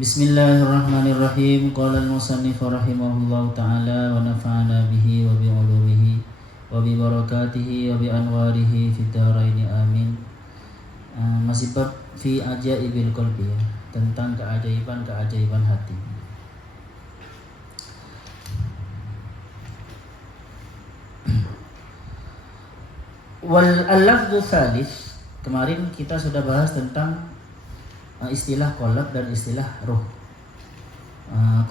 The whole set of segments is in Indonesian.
Bismillahirrahmanirrahim. Qala al-musannif rahimahullahu ta'ala wa nafa'ana bihi wa bi ulumihi wa bi barakatihi wa bi anwarihi fid dharain amin. Masih bab fi ajaibil qalbi, ya, tentang keajaiban hati. Wal al-lafdhu tsalits, kemarin kita sudah bahas tentang istilah qalb dan istilah ruh.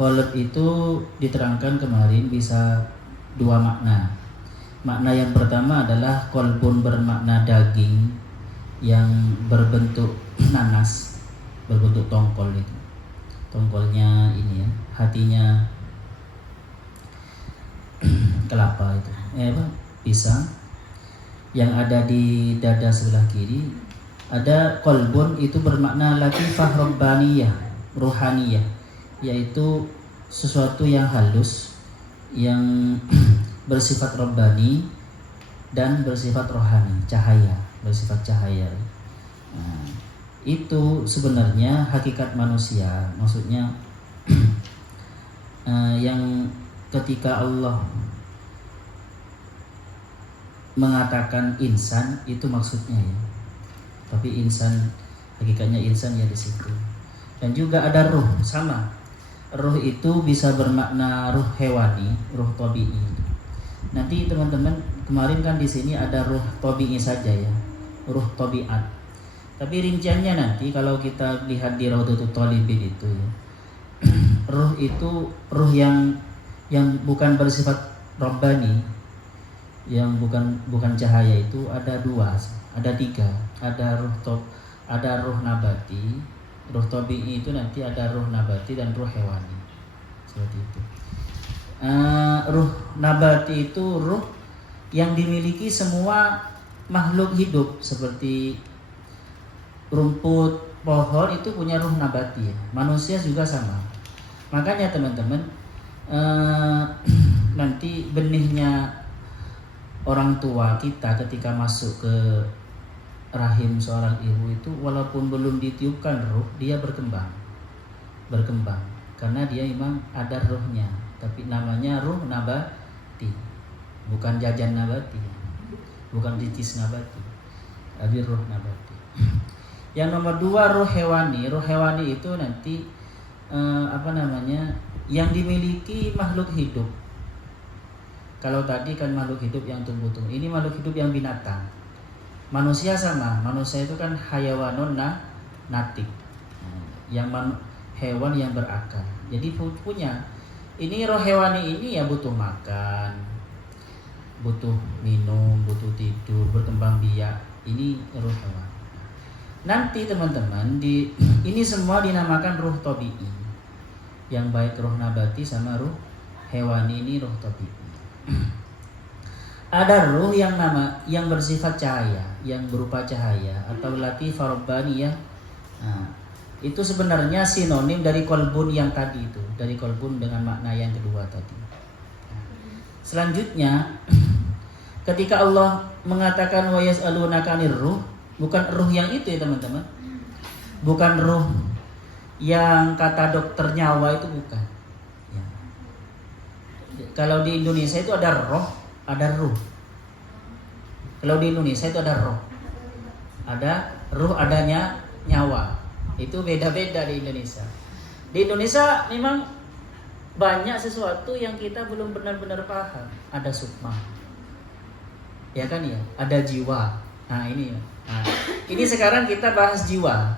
Qalb itu diterangkan kemarin bisa dua makna. Makna yang pertama adalah qalbun bermakna daging yang berbentuk nanas, berbentuk tongkol itu. Tongkolnya ini ya, hatinya kelapa itu. Pisang yang ada di dada sebelah kiri. Ada qalbun itu bermakna latifah rabbaniyah, ruhaniyah, yaitu sesuatu yang halus, yang bersifat rabbani dan bersifat rohani, cahaya, bersifat cahaya. Itu sebenarnya hakikat manusia, maksudnya yang ketika Allah mengatakan insan itu maksudnya ya. Tapi insan, hakikatnya insan ya di situ. Dan juga ada ruh, sama. Ruh itu bisa bermakna ruh hewani, ruh tabi'i. Nanti teman-teman, kemarin kan di sini ada ruh tabi'i saja ya, ruh tabiat. Tapi rinciannya nanti kalau kita lihat di Raudhatul Thalibin itu ya, ruh itu ruh yang bukan bersifat rabbani, yang bukan cahaya itu ada dua, ada tiga. Ada ruh nabati, ruh tabi'i itu nanti ada ruh nabati dan ruh hewani, seperti itu. Ruh nabati itu ruh yang dimiliki semua makhluk hidup, seperti rumput, pohon itu punya ruh nabati ya. Manusia juga sama. Makanya teman-teman, nanti benihnya orang tua kita ketika masuk ke rahim seorang ibu itu, walaupun belum ditiupkan ruh, dia berkembang karena dia memang ada ruhnya, tapi namanya ruh nabati, bukan jajan nabati, bukan ricis nabati, tapi ruh nabati. Yang nomor dua ruh hewani. Ruh hewani itu nanti yang dimiliki makhluk hidup. Kalau tadi kan makhluk hidup yang tumbuh-tumbuh, ini makhluk hidup yang binatang. Manusia sama, manusia itu kan hayawanun natik, hewan yang berakal. Jadi punya ini roh hewani ini ya, butuh makan, butuh minum, butuh tidur, berkembang biak. Ini roh hewan. Nanti teman-teman, ini semua dinamakan ruh tabi'i. Yang baik ruh nabati sama ruh hewani ini ruh tabi'i. Ada ruh yang bersifat cahaya, yang berupa cahaya atau latifah rabbaniyah. Itu sebenarnya sinonim dari qalbun yang tadi itu, dari qalbun dengan makna yang kedua tadi. Selanjutnya, ketika Allah mengatakan wa yas'alunaka 'anir ruh, bukan ruh yang itu ya teman-teman. Bukan ruh yang kata dokter nyawa itu, bukan. Ya. Kalau di Indonesia itu ada roh, ada ruh. Kalau di Indonesia itu ada ruh, adanya nyawa. Itu beda-beda di Indonesia. Di Indonesia memang banyak sesuatu yang kita belum benar-benar paham. Ada sukma, ya kan ya. Ada jiwa. Ini sekarang kita bahas jiwa,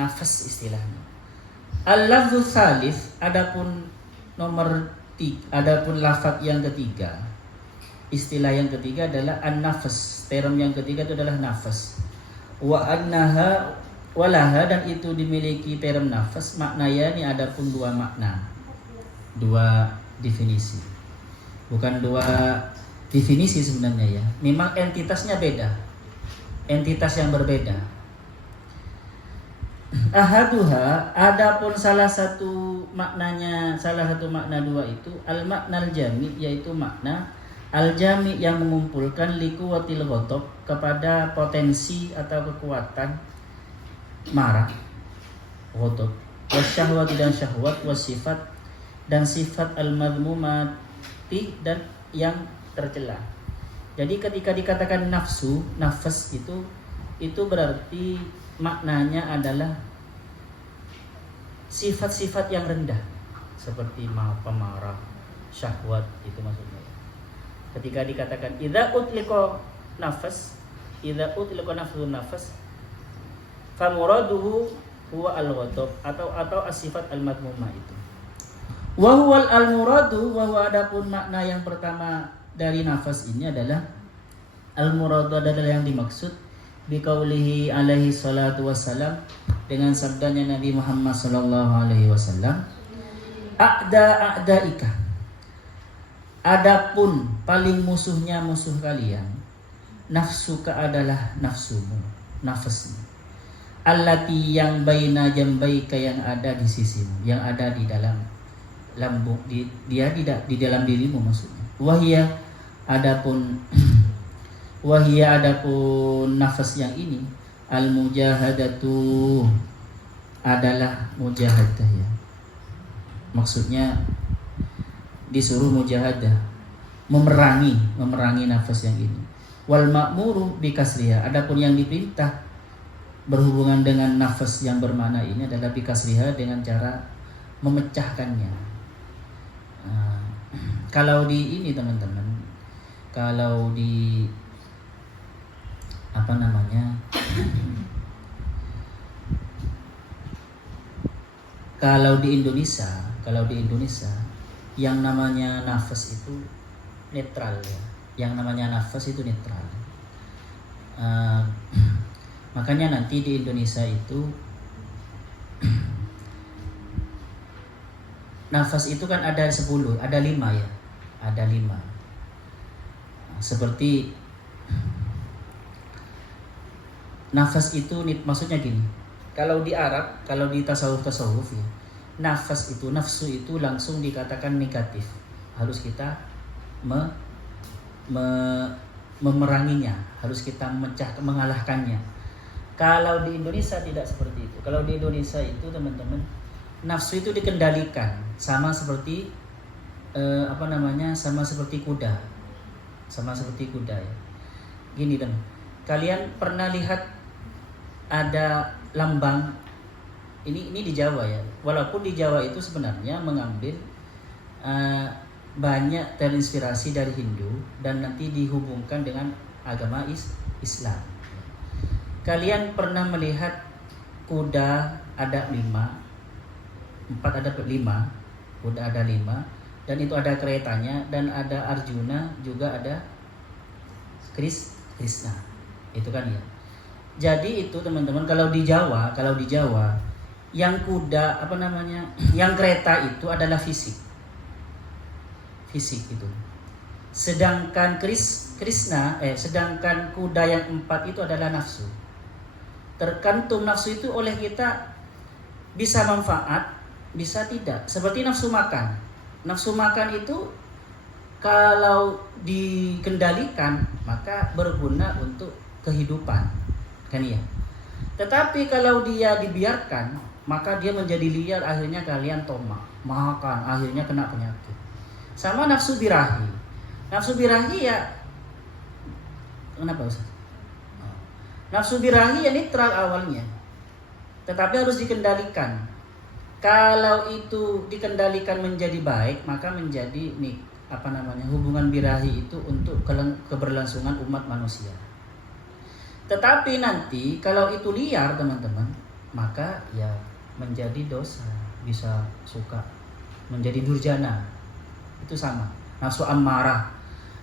nafas istilahnya. Al-lafdhu tsalits, adapun lafaz yang ketiga. Istilah yang ketiga adalah an-nafas. Term yang ketiga itu adalah nafas. Walaha, dan itu dimiliki term nafas. Maknanya ini adapun dua makna, dua definisi. Bukan dua definisi sebenarnya ya. Memang entitasnya beda, entitas yang berbeda. Ahaduha, adapun salah satu makna dua itu al-maknal jami, yaitu makna al-jami yang mengumpulkan liquwatil ghadab, kepada potensi atau kekuatan marah, ghadab, wasyahwati dan syahwat, wasifat dan sifat al-madmumati dan yang tercela. Jadi ketika dikatakan nafsu, nafas itu berarti maknanya adalah sifat-sifat yang rendah seperti pemarah, syahwat, itu maksudnya. Ketika dikatakan idza utliqa nafas, idza utliqa nafsu nafas, famuraduhu huwa al-ghadab atau as-sifat al-madmumah itu. Wa huwa al-muradu, wa huwa adapun makna yang pertama dari nafas ini adalah al-muradu adalah yang dimaksud biqaulihi alaihi salatu wassalam, dengan sabdanya Nabi Muhammad sallallahu alaihi wasallam, a'daika, adapun paling musuhnya musuh kalian, nafsuka adalah nafsumu, nafasmu, allati yang baina jambaika, yang ada di sisimu, yang ada di dalam lambung, dia di dalam dirimu maksudnya. Wahia adapun nafas yang ini, al mujahadatu adalah mujahadah ya. Maksudnya disuruh mujahadah, memerangi nafas yang ini. Wal ma'muru bikasriha, adapun yang diperintah berhubungan dengan nafas yang bermakna ini adalah bikasriha, dengan cara memecahkannya. Kalau di ini teman-teman, kalau di kalau di Indonesia yang namanya nafas itu netral ya. Yang namanya nafas itu netral. Makanya nanti di Indonesia itu nafas itu kan ada 10, ada 5 ya. Ada 5. Seperti nafas itu maksudnya gini. Kalau di Arab, kalau di tasawuf ya, nafsu itu langsung dikatakan negatif. Harus kita memeranginya, harus kita mengalahkannya. Kalau di Indonesia tidak seperti itu. Kalau di Indonesia itu teman-teman, nafsu itu dikendalikan, sama seperti sama seperti kuda. Sama seperti kuda ya. Gini teman, kalian pernah lihat ada lambang ini di Jawa ya. Walaupun di Jawa itu sebenarnya mengambil banyak terinspirasi dari Hindu dan nanti dihubungkan dengan agama Islam. Kalian pernah melihat kuda ada 5, 4 ada 5, kuda ada 5, dan itu ada keretanya, dan ada Arjuna, juga ada Krishna. Itu kan ya. Jadi itu teman-teman, kalau di Jawa yang kuda yang kereta itu adalah fisik itu. Sedangkan sedangkan kuda yang 4 itu adalah nafsu. Tergantung nafsu itu oleh kita bisa manfaat, bisa tidak. Seperti nafsu makan. Nafsu makan itu kalau dikendalikan maka berguna untuk kehidupan, kan ya. Tetapi kalau dia dibiarkan maka dia menjadi liar, akhirnya kalian tomak, makan, akhirnya kena penyakit. Sama nafsu birahi. Nafsu birahi ya, kenapa Ustaz? Nafsu birahi ya netral awalnya, tetapi harus dikendalikan. Kalau itu dikendalikan menjadi baik, maka menjadi hubungan birahi itu untuk keberlangsungan umat manusia. Tetapi nanti kalau itu liar teman-teman, maka ya menjadi dosa, bisa suka menjadi durjana. Itu sama. Nafsu ammarah.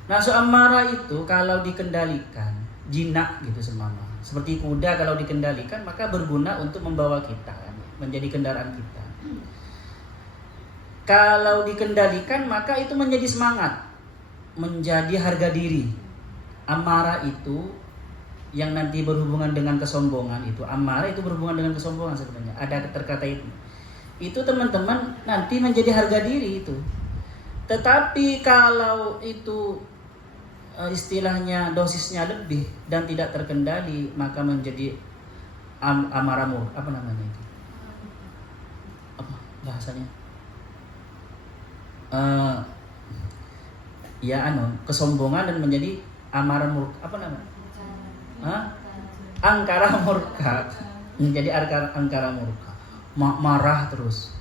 Nafsu ammarah itu kalau dikendalikan jinak gitu semama. Seperti kuda kalau dikendalikan maka berguna untuk membawa kita, menjadi kendaraan kita. Kalau dikendalikan maka itu menjadi semangat, menjadi harga diri. Amarah itu yang nanti berhubungan dengan kesombongan itu. Amarah itu berhubungan dengan kesombongan sebenarnya. Ada terkata itu. Itu teman-teman nanti menjadi harga diri itu. Tetapi kalau itu istilahnya dosisnya lebih dan tidak terkendali, maka menjadi amarah itu? bahasanya kesombongan dan menjadi amarah murka, apa namanya? Angkara murka, menjadi angkara murka, marah terus.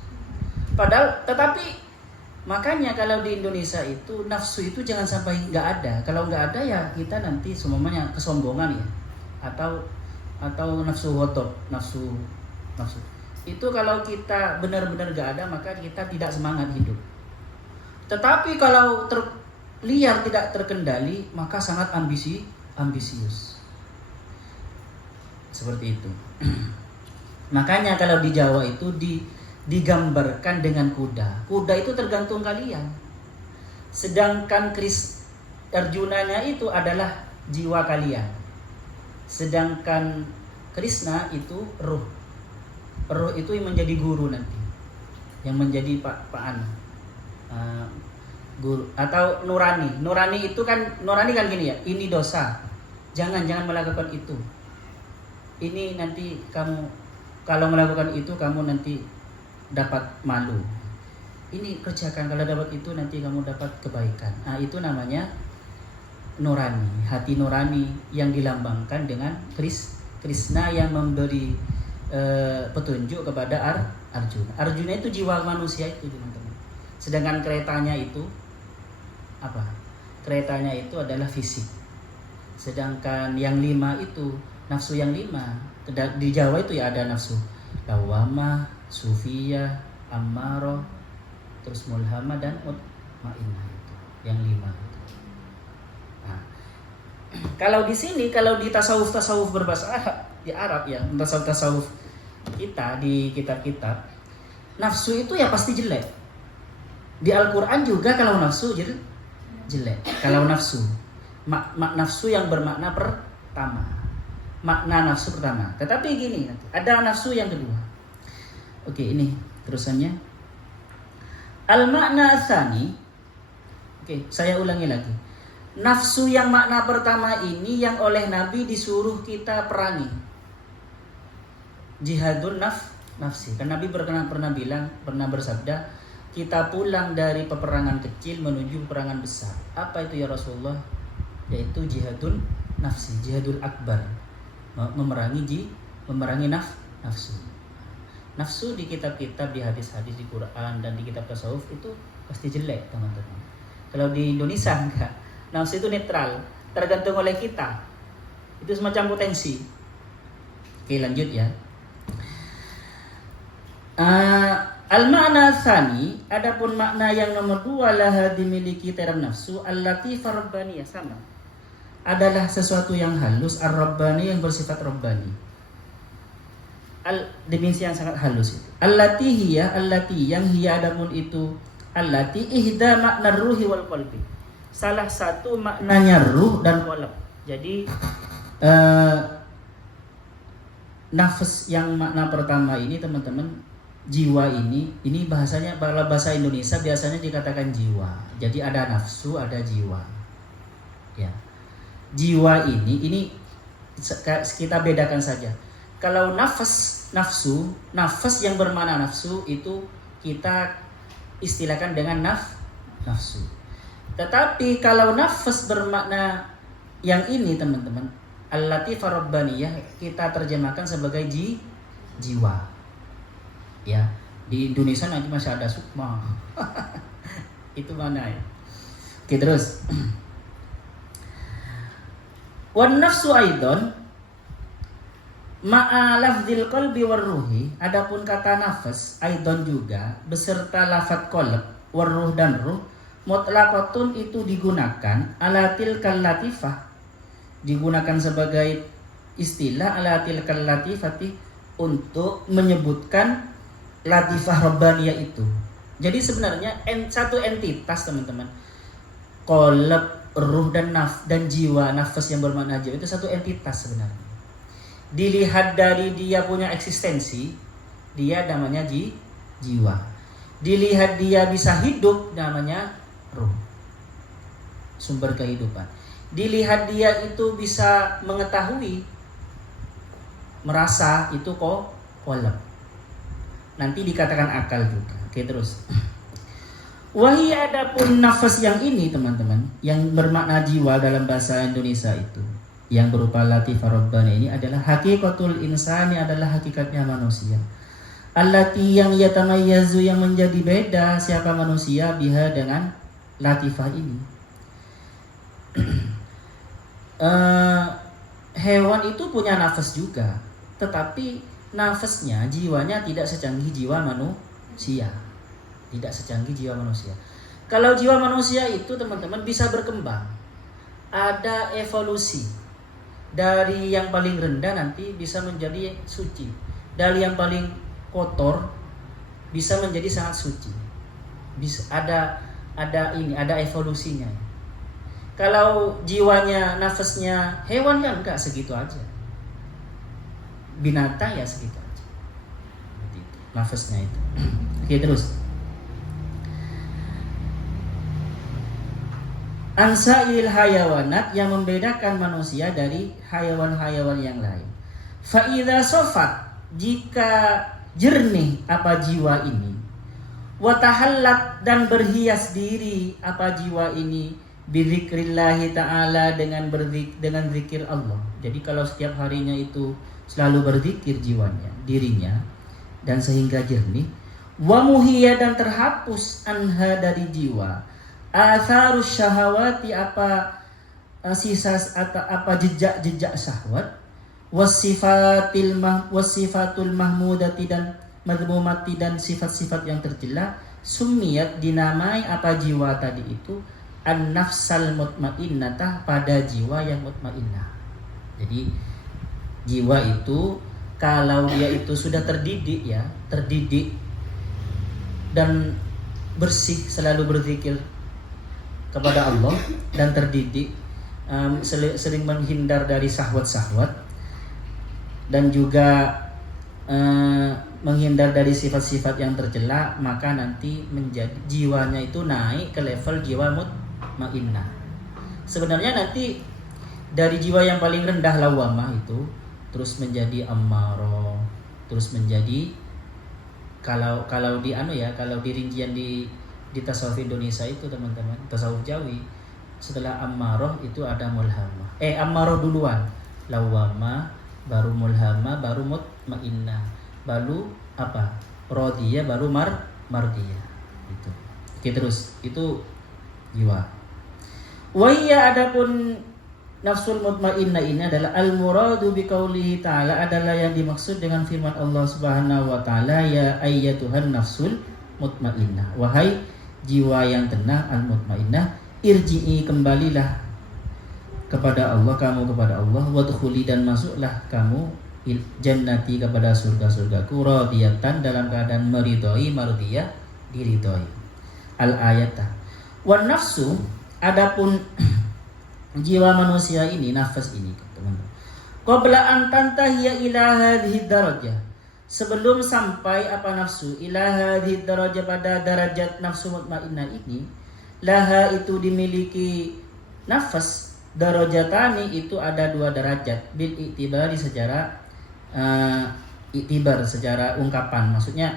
Padahal, tetapi makanya kalau di Indonesia itu nafsu itu jangan sampai nggak ada. Kalau nggak ada ya kita nanti semuanya kesombongan ya, atau nafsu hotot, nafsu itu kalau kita benar-benar nggak ada maka kita tidak semangat hidup. Tetapi kalau liar tidak terkendali maka sangat ambisius. Seperti itu. Makanya kalau di Jawa itu digambarkan dengan kuda. Kuda itu tergantung kalian. Sedangkan Arjunanya itu adalah jiwa kalian. Sedangkan Krishna itu ruh. Ruh itu yang menjadi guru nanti. Yang menjadi guru atau nurani. Nurani kan gini ya, ini dosa. Jangan melakukan itu. Ini nanti kamu kalau melakukan itu kamu nanti dapat malu. Ini kerjakan, kalau dapat itu nanti kamu dapat kebaikan. Nah, itu namanya nurani, hati nurani yang dilambangkan dengan Krishna yang memberi petunjuk kepada Arjuna. Arjuna itu jiwa manusia itu, teman-teman. Sedangkan keretanya itu apa? Keretanya itu adalah fisik. Sedangkan yang 5 itu nafsu yang 5. Di Jawa itu ya ada nafsu lawamah, sufiyah, ammaroh, terus mulhamah dan mutmainnah itu. Yang 5 itu. Nah, kalau di sini, kalau di tasawuf berbahasa Arab, di Arab ya, tasawuf kita di kitab-kitab, nafsu itu ya pasti jelek. Di Al-Quran juga kalau nafsu jelek. Kalau nafsu nafsu yang bermakna pertama, makna nafsu pertama. Tetapi gini, ada nafsu yang kedua. Oke, ini terusannya. Al-makna tsani. Oke, saya ulangi lagi. Nafsu yang makna pertama ini yang oleh Nabi disuruh kita perangi. Jihadun nafsi. Kan Nabi pernah bersabda, kita pulang dari peperangan kecil menuju peperangan besar. Apa itu ya Rasulullah? Yaitu jihadun nafsi, jihadul akbar. Memerangi nafsu. Nafsu di kitab-kitab, di hadis-hadis, di Quran dan di kitab tasawuf itu pasti jelek, teman-teman. Kalau di Indonesia enggak. Nafsu itu netral, tergantung oleh kita. Itu semacam potensi. Oke, lanjut ya. Al-ma'na tsani, adapun makna yang nomor 2 laha dimiliki terhadap nafsu al-latifah rabbaniyah, sama. Adalah sesuatu yang halus, ar-rabbani yang bersifat rabbani. Definisi yang sangat halus itu. Allati yang hiya adapun itu allati ihda makna ruhi wal qalbi. Salah satu maknanya ruh dan qalb. Jadi nafas yang makna pertama ini, teman-teman, jiwa ini bahasanya, dalam bahasa Indonesia biasanya dikatakan jiwa. Jadi ada nafsu, ada jiwa. Ya. Jiwa ini kita bedakan saja. Kalau nafas yang bermakna nafsu itu kita istilahkan dengan nafsu. Tetapi kalau nafas bermakna yang ini, teman-teman, al-latifah rabbaniyah, kita terjemahkan sebagai jiwa. Ya, di Indonesia nanti masih ada sukma. Itu mana ya? Oke, terus. Wan nafsu aidon ma'a lafzil qalbi war ruhi. Adapun kata nafas aidon juga beserta lafaz qalb war ruh dan ruh mutlaqatun itu digunakan alatil kallatifah, digunakan sebagai istilah alatil kallatifati untuk menyebutkan latifah rabbaniyah itu. Jadi sebenarnya satu entitas, teman-teman. Qalb, ruh dan jiwa, nafas yang bermakna jiwa itu satu entitas sebenarnya. Dilihat dari dia punya eksistensi, dia namanya jiwa. Dilihat dia bisa hidup, namanya ruh, sumber kehidupan. Dilihat dia itu bisa mengetahui, merasa, itu qalb. nanti dikatakan akal juga. Oke, terus. Wahi adapun nafas yang ini teman-teman, yang bermakna jiwa dalam bahasa Indonesia itu, yang berupa latifah rabbani ini adalah hakikatul insani, adalah hakikatnya manusia. Allati yang yatamayyazu, yang menjadi beda siapa manusia biha dengan latifah ini. Hewan itu punya nafas juga, tetapi nafasnya, jiwanya tidak secanggih jiwa manusia. Tidak secanggih jiwa manusia. Kalau jiwa manusia itu teman-teman bisa berkembang. Ada evolusi. Dari yang paling rendah nanti bisa menjadi suci. Dari yang paling kotor bisa menjadi sangat suci. Bisa ada evolusinya. Kalau jiwanya, nafasnya hewan kan enggak segitu aja. Binatang ya segitu aja. Nafasnya itu. Oke, terus. Ansa'il hayawanat, yang membedakan manusia dari hayawan-hayawan yang lain. Fa'idha sofat, jika jernih apa jiwa ini, watahallat, dan berhias diri apa jiwa ini, bidzikrillahi ta'ala, dengan zikir Allah. Jadi kalau setiap harinya itu selalu berzikir jiwanya, dirinya, dan sehingga jernih, wa muhiya, dan terhapus anha dari jiwa, atharus syahawati, apa sisa atau apa jejak-jejak syahwat, wasifatul mahmudati, dan madhmumati, dan sifat-sifat yang tercela, sumiyat, dinamai apa jiwa tadi itu an-nafsal mutmainnatah, pada jiwa yang mutmainnah. Jadi jiwa itu kalau dia itu sudah terdidik dan bersih, selalu berzikir kepada Allah, dan terdidik, sering menghindar dari syahwat-syahwat, dan juga menghindar dari sifat-sifat yang tercela, maka nanti menjadi jiwanya itu naik ke level jiwa mutmainnah. Sebenarnya nanti dari jiwa yang paling rendah lawamah itu terus menjadi ammarah, terus menjadi kalau di rincian di tasawuf Indonesia itu teman-teman, tasawuf Jawi, setelah ammarah itu ada mulhamah. Ammarah duluan, lawamah, baru mulhamah, baru mutmainnah, baru apa? Radiyah, baru mardiyah. Itu. Oke, terus itu jiwa. Wa hiya, adapun nafsul mutmainnah ini adalah al-muradu biqaulihi ta'ala, adalah yang dimaksud dengan firman Allah Subhanahu wa taala, ya ayyatuhan nafsul mutmainnah, wahai jiwa yang tenang al-mutmainnah, irji'i, kembalilah kepada Allah, kamu kepada Allah, wadkhuli, dan masuklah kamu jannati, kepada surga-surgaku, radiyatan, dalam keadaan meridhoi, mardiyah, diridhoi. Al-ayatah. Wan nafsu, adapun jiwa manusia ini, nafas ini teman-teman, qabla an tantahiya ila hadhihi darajah, sebelum sampai apa nafsu ila hadhihi darajah, pada derajat nafsu mutmainnah ini, laha, itu dimiliki nafas, darajatani, itu ada dua derajat, bil i'tibari, secara i'tibar, secara ungkapan. Maksudnya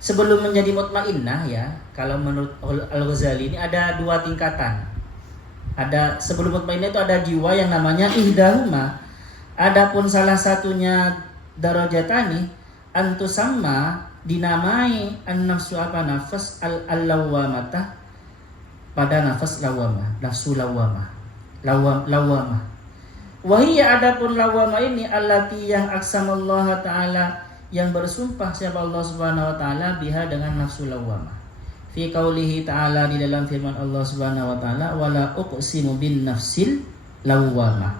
sebelum menjadi mutmainnah ya, kalau menurut Al-Ghazali ini ada dua tingkatan. Ada sebelum mutmainnah itu ada jiwa yang namanya ihdahuma. Adapun salah satunya darajatani, antusamma, dinamai an-nafsu, apa nafas al-lawwamatah, pada nafas lawamah, nafsu lawamah, lawamah. Wahiyya, adapun lawamah ini allati, yang aqsamallaha ta'ala, yang bersumpah siapa Allah Subhanahu wa taala, biha, dengan nafsu lawamah. Fi qaulihi ta'ala, di dalam firman Allah Subhanahu wa taala, wala uqsimu bin nafsil lawamah.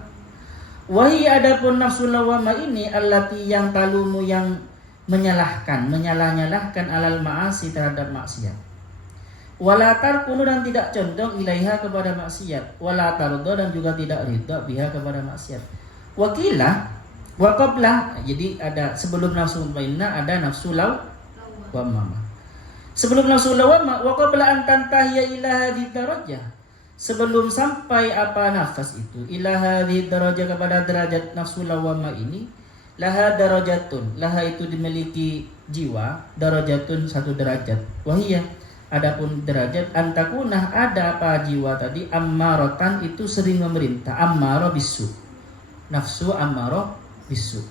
Wahiyya, adapun nafsu lawamah ini allati, yang talumu, yang menyalah-nyalahkan alal ma'asi, terhadap maksiat. Wala tarkunu, dan tidak condong ilaiha, kepada maksiat. Wala tardo, dan juga tidak ridha biha, kepada maksiat. Wakilah wa qablah, jadi ada sebelum nafsu mutmainnah ada nafsu lawamah. Sebelum nafsu lawamah, wa qabla an tantahiya ila hadhihi darajah, sebelum sampai apa nafas itu ila hadhihi darajah, kepada derajat nafsu lawamah ini, Laha darajatun, laha itu dimiliki jiwa, darajatun satu derajat. Wahiyah, adapun derajat antakunah ada apa jiwa tadi ammarotan itu sering memerintah, ammaro bisu, nafsu ammaro bisu.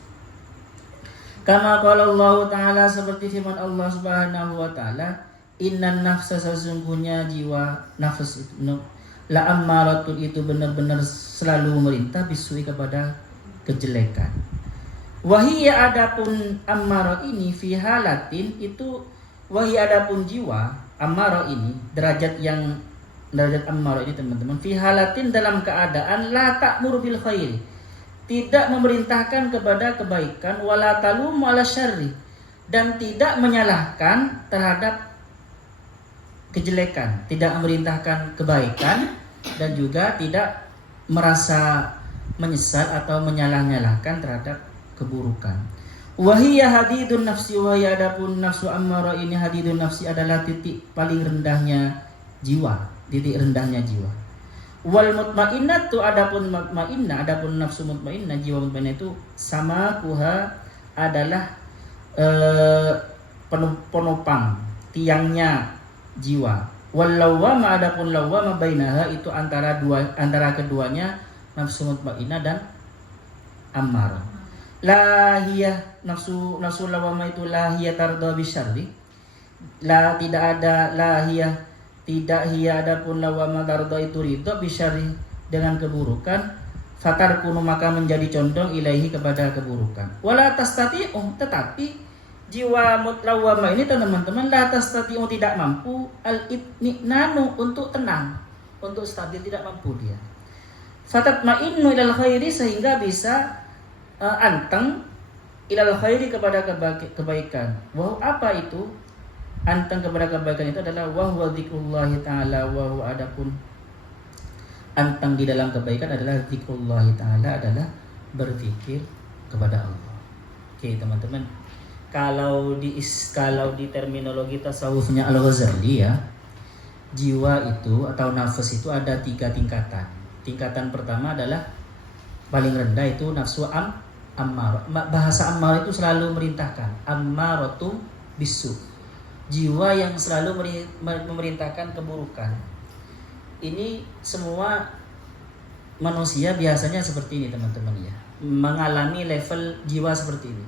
Kama qala Allah Ta'ala seperti firman Allah Subhanahu wa Ta'ala, innan nafsa sesungguhnya jiwa nafas itu la ammaratun itu benar-benar selalu memerintah bisui kepada kejelekan. Wahiyya adapun ammarah ini fi halatin itu wahiyya adapun jiwa ammarah ini derajat ammarah ini teman-teman fi halatin dalam keadaan la ta'muru bil khairi tidak memerintahkan kepada kebaikan wala talumu ala syarri dan tidak menyalahkan terhadap kejelekan, tidak memerintahkan kebaikan dan juga tidak merasa menyesal atau menyalah-nyalahkan terhadap keburukan. Wahiyya hadidun nafsi, wahiyya adapun nafsu ammarah ini hadidun nafsi adalah titik paling rendahnya jiwa, titik rendahnya jiwa. Wal mutmainnatu adapun mutmainnah, adapun nafsu mutmainnah, jiwa mutmainnah itu sama kuha adalah penopang tiangnya jiwa. Wal lawwama adapun lawwama bainaha itu antara keduanya nafsu mutmainnah dan ammarah. Lahiyah nafsu lawwama itu lahiyah tarda bisyarri. La tidak ada lahiyah tidak hiya adapun lawwama tarda itu ridha bisyarri dengan keburukan. Fatarkunu maka menjadi condong ilaihi kepada keburukan. Wala tastati'u tetapi jiwa mutlawama ini teman-teman la tastati'u tidak mampu al-itminanu untuk tenang, untuk stabil tidak mampu dia. Fatatma'innu ilal khairi sehingga bisa anteng ilal khairi kepada kebaikan. Wah apa itu? Anteng kepada kebaikan itu adalah wahwa dzikrullahi ta'ala wa adapun anteng di dalam kebaikan adalah dzikrullahi ta'ala adalah berzikir kepada Allah. Oke, teman-teman. Kalau di terminologi tasawufnya Al-Ghazali ya, jiwa itu atau nafas itu ada 3 tingkatan. Tingkatan pertama adalah paling rendah itu nafsu ammar. Bahasa ammar itu selalu merintahkan. Ammaratu bisu. Jiwa yang selalu memerintahkan keburukan. Ini semua manusia biasanya seperti ini teman-teman ya. Mengalami level jiwa seperti ini.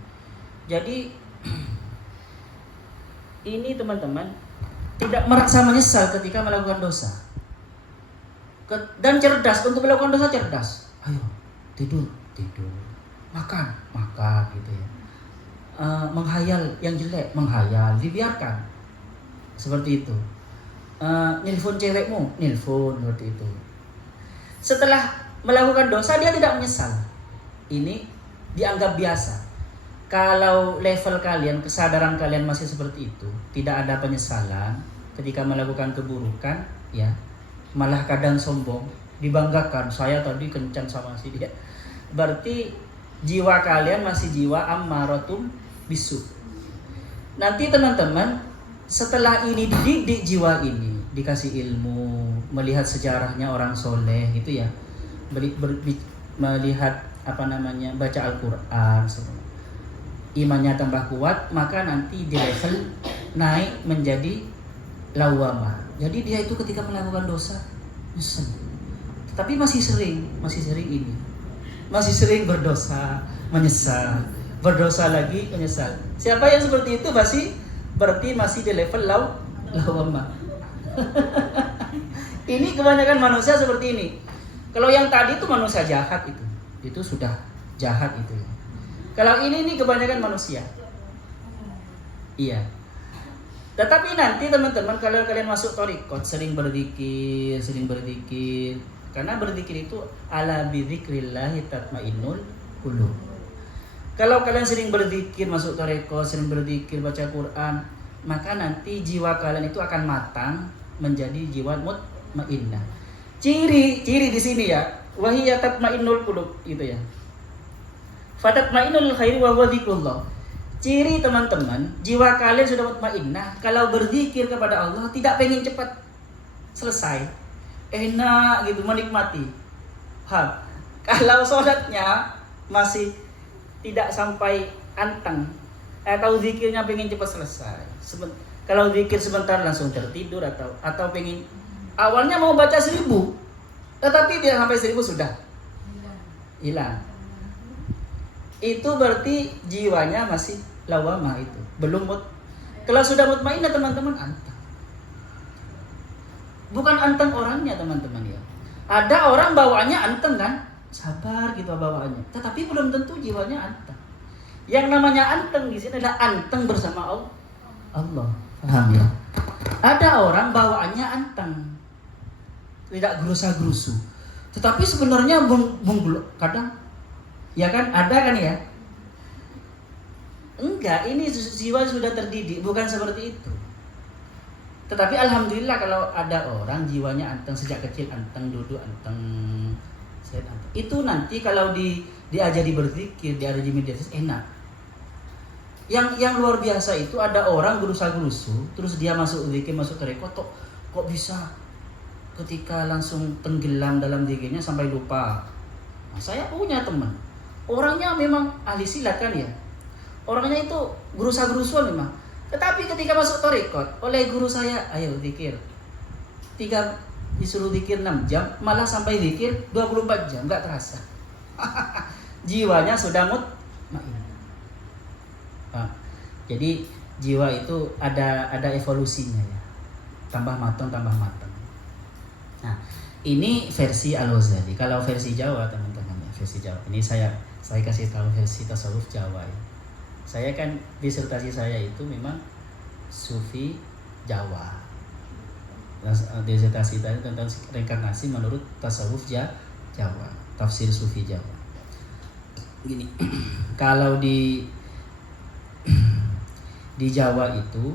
Jadi ini teman-teman tidak merasa menyesal ketika melakukan dosa. Dan cerdas untuk melakukan dosa cerdas. Ayo tidur, makan gitu ya. Menghayal yang jelek, menghayal, dibiarkan. Seperti itu. Nelpon cewekmu, nelpon seperti itu. Setelah melakukan dosa dia tidak menyesal. Ini dianggap biasa. Kalau level kalian, kesadaran kalian masih seperti itu, tidak ada penyesalan ketika melakukan keburukan, ya, malah kadang sombong, dibanggakan, saya tadi kencan sama si dia. Berarti jiwa kalian masih jiwa ammaratum bisu. Nanti teman-teman, setelah ini dididik jiwa ini, dikasih ilmu, melihat sejarahnya orang soleh, gitu ya, melihat baca Al-Quran, imannya tambah kuat, maka nanti di level naik menjadi lawwamah. Jadi dia itu ketika melakukan dosa nyesel, tapi masih sering ini, masih sering berdosa, menyesal, berdosa lagi, menyesal. Siapa yang seperti itu berarti masih di level lawwamah. Ini kebanyakan manusia seperti ini. Kalau yang tadi itu manusia jahat itu sudah jahat itu. Kalau ini kebanyakan manusia. Iya. Tetapi nanti teman-teman kalau kalian masuk thariqat sering berzikir, karena berzikir itu ala bidzikrillah tatmainnul qulub. Kalau kalian sering berzikir masuk thariqat, sering berzikir baca Quran, maka nanti jiwa kalian itu akan matang menjadi jiwa mutmainnah. Ciri di sini ya, wahiyya tatmainnul qulub gitu ya. Fatatmainul khair wa dzikrullah. Ciri teman-teman, jiwa kalian sudah mutmainnah kalau berzikir kepada Allah tidak pengen cepat selesai. Enak gitu menikmati. Kalau sholatnya masih tidak sampai anteng, atau zikirnya pengen cepat selesai. Kalau zikir sebentar langsung tertidur, atau pengen awalnya mau baca 1000, tetapi dia sampai 1000 sudah hilang. Itu berarti jiwanya masih lawamah, itu belum kalau sudah mutmainnah teman-teman, anteng. Bukan anteng orangnya teman-teman ya. Ada orang bawaannya anteng kan, sabar gitu bawaannya, tetapi belum tentu jiwanya anteng. Yang namanya anteng di sini adalah anteng bersama Allah. Paham ya? Ada orang bawaannya anteng, tidak gerusa-gerusu, tetapi sebenarnya kadang ya kan, ada kan ya? Enggak, ini jiwa sudah terdidik, bukan seperti itu. Tetapi alhamdulillah kalau ada orang jiwanya anteng sejak kecil, anteng duduk, anteng. Itu nanti kalau diajari berzikir, diajari meditasi, enak. Yang luar biasa itu ada orang gerusa-gerusu, terus dia masuk zikir, masuk tarekat, kok bisa ketika langsung tenggelam dalam zikirnya sampai lupa. Nah, saya punya teman, orangnya memang ahli silat kan ya. Orangnya itu gerusa-gerusuan memang. Tetapi ketika masuk tarekat, oleh guru saya, ayo zikir. Disuruh zikir 6 jam, malah sampai zikir 24 jam, enggak terasa. Jiwanya sudah mutmainnah. Jadi jiwa itu ada evolusinya ya. Tambah matang. Nah, ini versi Al-Ghazali. Kalau versi Jawa teman-teman ya, versi Jawa. Ini saya kasih tahu versi tasawuf Jawa ya. Saya kan disertasi saya itu memang Sufi Jawa. Disertasi tadi tentang reinkarnasi menurut tasawuf Jawa, tafsir Sufi Jawa. Gini, kalau di Jawa itu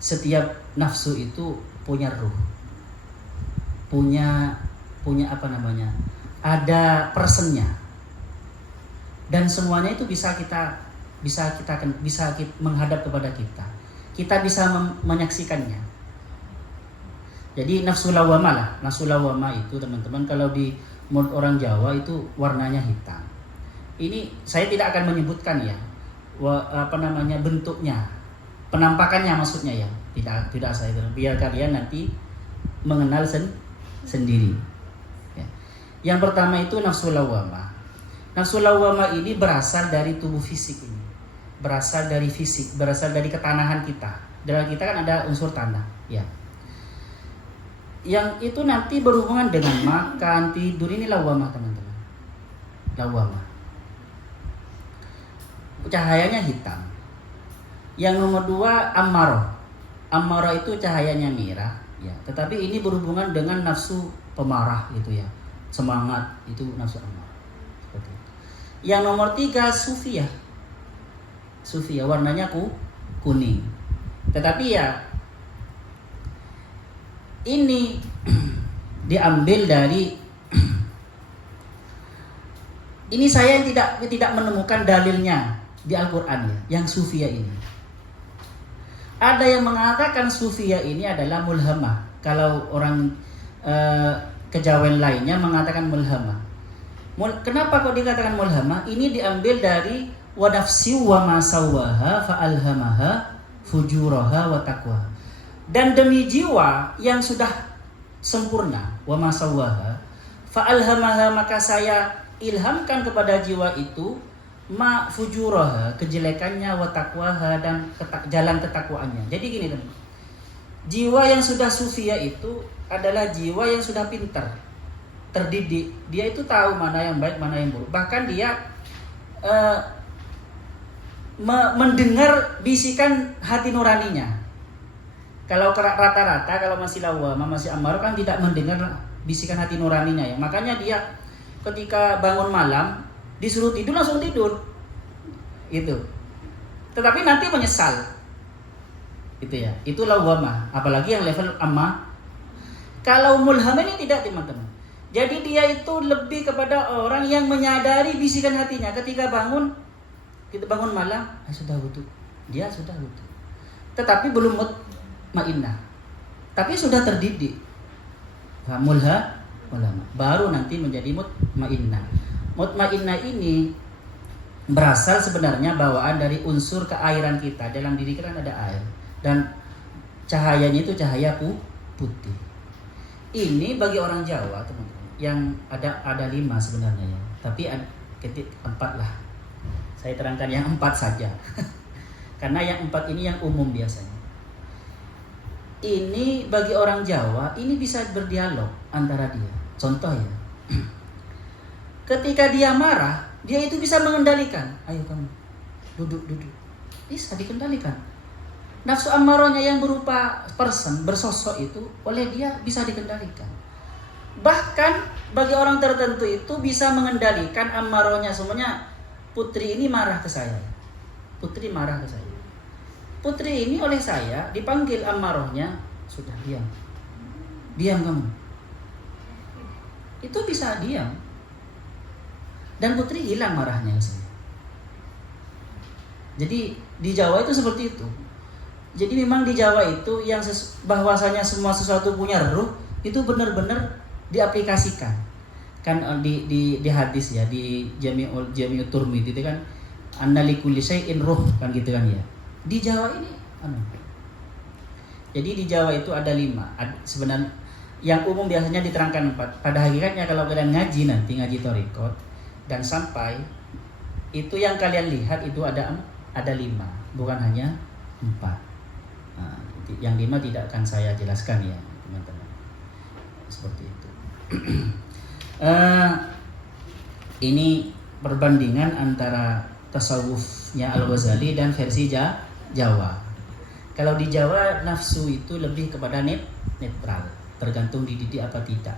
setiap nafsu itu punya ruh, punya apa namanya, ada personnya, dan semuanya itu bisa kita menghadap kepada kita bisa menyaksikannya. Jadi nafsu lawamah itu teman-teman, kalau di menurut orang Jawa itu warnanya hitam. Ini saya tidak akan menyebutkan ya bentuknya, penampakannya maksudnya ya, tidak saya biar kalian nanti mengenal sendiri ya. Yang pertama itu nafsu lawamah. Nafsu lawamah ini berasal dari tubuh fisik ini, berasal dari fisik, berasal dari ketanahan kita. Dalam kita kan ada unsur tanah ya, yang itu nanti berhubungan dengan makan, tidur. Ini lawamah teman-teman, lawamah. Cahayanya hitam. Yang nomor 2 ammarah itu cahayanya merah ya, tetapi ini berhubungan dengan nafsu pemarah gitu ya, semangat, itu nafsu ammarah. Yang nomor 3 sufiyah, warnanya kuning. Tetapi ya ini diambil dari ini saya tidak menemukan dalilnya di Al-Qur'an ya, yang sufiyah ini. Ada yang mengatakan sufiyah ini adalah mulhamah. Kalau orang kejawen lainnya mengatakan mulhamah. Kenapa kok dikatakan mulhamah? Ini diambil dari wa nafsi wa ma sawwaha fa alhamaha fujuraha wa taqwaha. Dan demi jiwa yang sudah sempurna, wa ma sawwaha fa alhamaha, maka saya ilhamkan kepada jiwa itu ma fujuraha, kejelekannya, wa taqwaha, dan jalan ketakwaannya. Jadi gini teman, jiwa yang sudah sufiyah itu adalah jiwa yang sudah pintar, terdidik. Dia itu tahu mana yang baik, mana yang buruk. Bahkan dia mendengar bisikan hati nuraninya. Kalau rata-rata, kalau masih lawamah, masih ammar kan tidak mendengar bisikan hati nuraninya ya. Makanya dia ketika bangun malam disuruh tidur langsung tidur. Itu. Tetapi nanti menyesal. Itu ya. Itu lawamah. Apalagi yang level ammah. Kalau mulham ini tidak teman-teman. Jadi dia itu lebih kepada orang yang menyadari bisikan hatinya ketika bangun malam, sudah wudu. Dia sudah wudu. Tetapi belum mutmainnah. Tapi sudah terdidik. Mulham baru nanti menjadi mutmainnah. Mutmainnah ini berasal sebenarnya bawaan dari unsur keairan kita. Dalam diri kita ada air dan cahayanya itu cahaya putih. Ini bagi orang Jawa teman-teman yang ada 5 sebenarnya ya. Tapi ketik 4 lah. Saya terangkan yang 4 saja. Karena yang 4 ini yang umum biasanya. Ini bagi orang Jawa ini bisa berdialog antara dia. Contoh ya. Ketika dia marah, dia itu bisa mengendalikan. Ayo kamu, duduk. Bisa dikendalikan. Nafsu ammarohnya yang berupa bersosok itu oleh dia bisa dikendalikan. Bahkan bagi orang tertentu itu bisa mengendalikan ammarohnya. Semuanya putri ini marah ke saya. Putri marah ke saya. Putri ini oleh saya dipanggil ammarohnya, sudah diam. Diam kamu. Itu bisa diam. Dan putri hilang marahnya ke saya. Jadi di Jawa itu seperti itu. Jadi memang di Jawa itu yang bahwasanya semua sesuatu punya ruh itu benar-benar diaplikasikan. Kan di hadis ya, di Jami'ut Turmidi itu kan annalikulli syai'in ruh kan gitu kan ya. Di Jawa ini Jadi di Jawa itu ada 5. Sebenarnya yang umum biasanya diterangkan 4. Pada hakikatnya kalau kalian ngaji thariqat dan sampai itu yang kalian lihat itu ada 5, bukan hanya 4. Nah, yang 5 tidak akan saya jelaskan ya teman-teman. Seperti itu. Ini perbandingan antara tasawufnya Al-Ghazali dan versi Jawa. Kalau di Jawa nafsu itu lebih kepada netral, tergantung dididik apa tidak.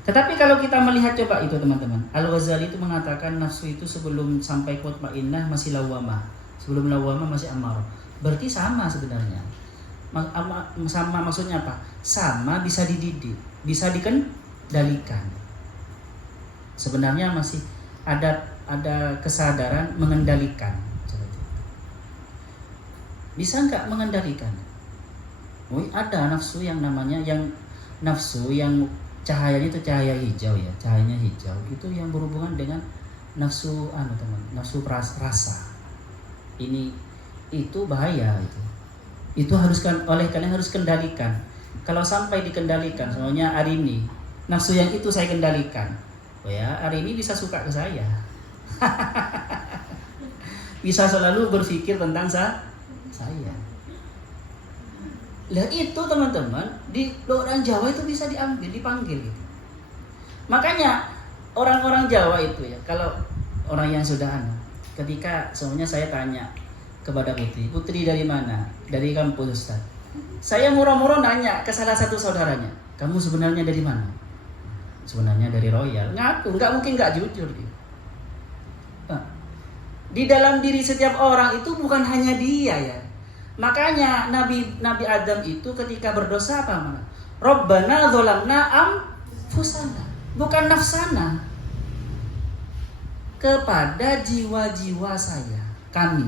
Tetapi kalau kita melihat coba itu teman-teman, Al-Ghazali itu mengatakan nafsu itu sebelum sampai mutmainnah masih lawamah, sebelum lawamah masih ammarah. Berarti sama sebenarnya. Sama maksudnya apa? Sama bisa dididik, bisa dikendalikan. Sebenarnya masih ada kesadaran mengendalikan. Bisa nggak mengendalikan? Ada nafsu yang namanya nafsu yang cahayanya itu cahaya hijau ya, cahayanya hijau itu yang berhubungan dengan nafsu nafsu rasa. Itu bahaya itu. Itu oleh kalian harus kendalikan. Kalau sampai dikendalikan, semuanya hari ini nafsu yang itu saya kendalikan, hari ini bisa suka ke saya. Bisa selalu berpikir tentang saya. Lah itu teman-teman di orang Jawa itu bisa dipanggil gitu. Makanya orang-orang Jawa itu ya, kalau orang yang sudah ketika semuanya saya tanya kepada Putri dari mana? Dari kampus Ustaz. Saya murah-murah nanya ke salah satu saudaranya, kamu sebenarnya dari mana? Sebenarnya dari Royal. Ngaku, nggak mungkin nggak jujur dia. Di dalam diri setiap orang itu bukan hanya dia ya. Makanya Nabi Adam itu ketika berdosa apa? Rabbana dzalamna anfusana, bukan nafsana. Kepada jiwa-jiwa kami.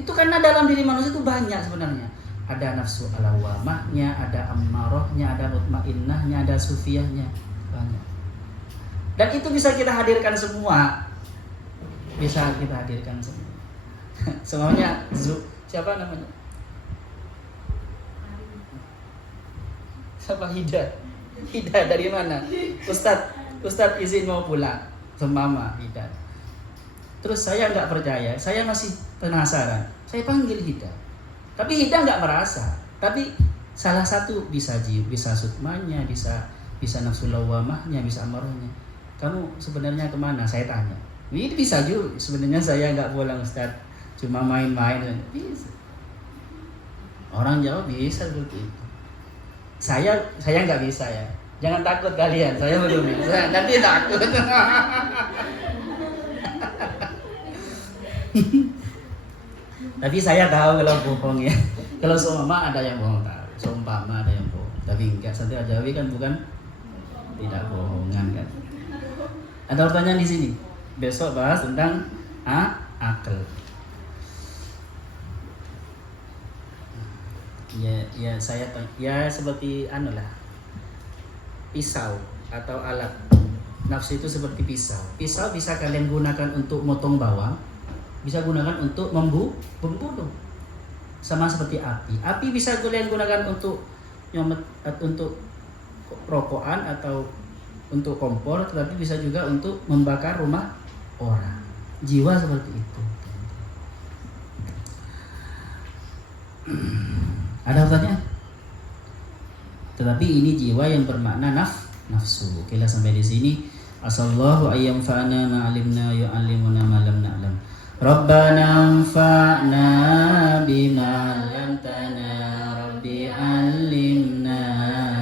Itu karena dalam diri manusia itu banyak sebenarnya. Ada nafsu alawamahnya, ada ammarohnya, ada mutmainnahnya, ada sufiyahnya, banyak. Dan itu bisa kita hadirkan semua. Bisa kita hadirkan semua. Semuanya siapa namanya? Siapa Hida dari mana? Ustadz izin mau pulang. Sembama Hida. Terus saya nggak percaya, saya masih penasaran. Saya panggil Hida. Tapi Hida nggak merasa. Tapi salah satu bisa sukmanya, bisa nafsu lawamahnya, bisa amarahnya. Kamu sebenarnya kemana? Saya tanya. Ini bisa juga. Sebenarnya saya nggak pulang Ustadz, cuma main-main. Bisa. Orang Jawa bisa seperti itu. Saya nggak bisa ya. Jangan takut kalian, saya belum bisa. Nanti takut. Tapi saya tahu kalau bohong ya. Kalau seumpama ada yang bohong tahu. Seumpama ada yang bohong. Tapi enggak, Satria Jawi kan bukan tidak bohongan kan. Ada pertanyaan di sini. Besok bahas tentang akal. Ya saya seperti pisau atau alat Nafsu itu seperti pisau. Pisau bisa kalian gunakan untuk motong bawang, bisa gunakan untuk membunuh. Sama seperti api. Api bisa kalian gunakan untuk untuk rokokan atau untuk kompor, tetapi bisa juga untuk membakar rumah orang. Jiwa seperti itu. Ada pertanyaan? Tetapi ini jiwa yang bermakna nafsu. Oke lah, sampai di sini. Asallahu ayyam fa'ana ma'alimna yu'allimuna ma lam na'lam. Rabbana anfa'na bima 'allamtana. Rabbi 'allimna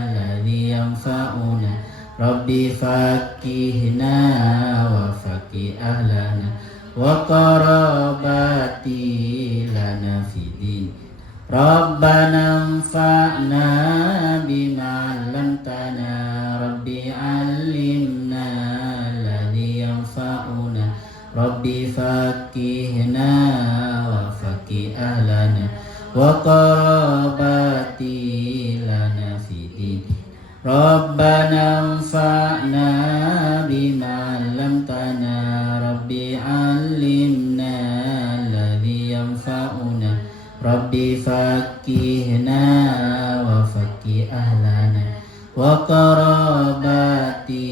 alladhi yanfa'una. Rabbi faqihna wa faqih ahlana wa qarabati lana fidin. Rabbana anfa'na bima 'allamtana. Rabbi 'allimna alladhi yanfa'una. Rabbi faqihna wa faqih ahlana wa qarabati lana fidin. Rabbana anfa'na bima 'allamtana. Rabbi 'allimna alladhi yanfa'una. Rabbi faqihna wa faqih ahlana wa qarabati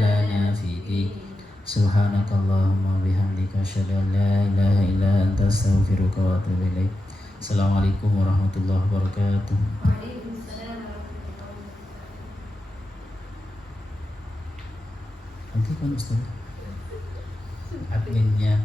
lana fidin. Subhanakallahumma bihamdika asyhadu an la ilaha illa anta astaghfiruka wa atubu ilaik. Assalamualaikum warahmatullahi wabarakatuh. Nanti kan Ustaz adminnya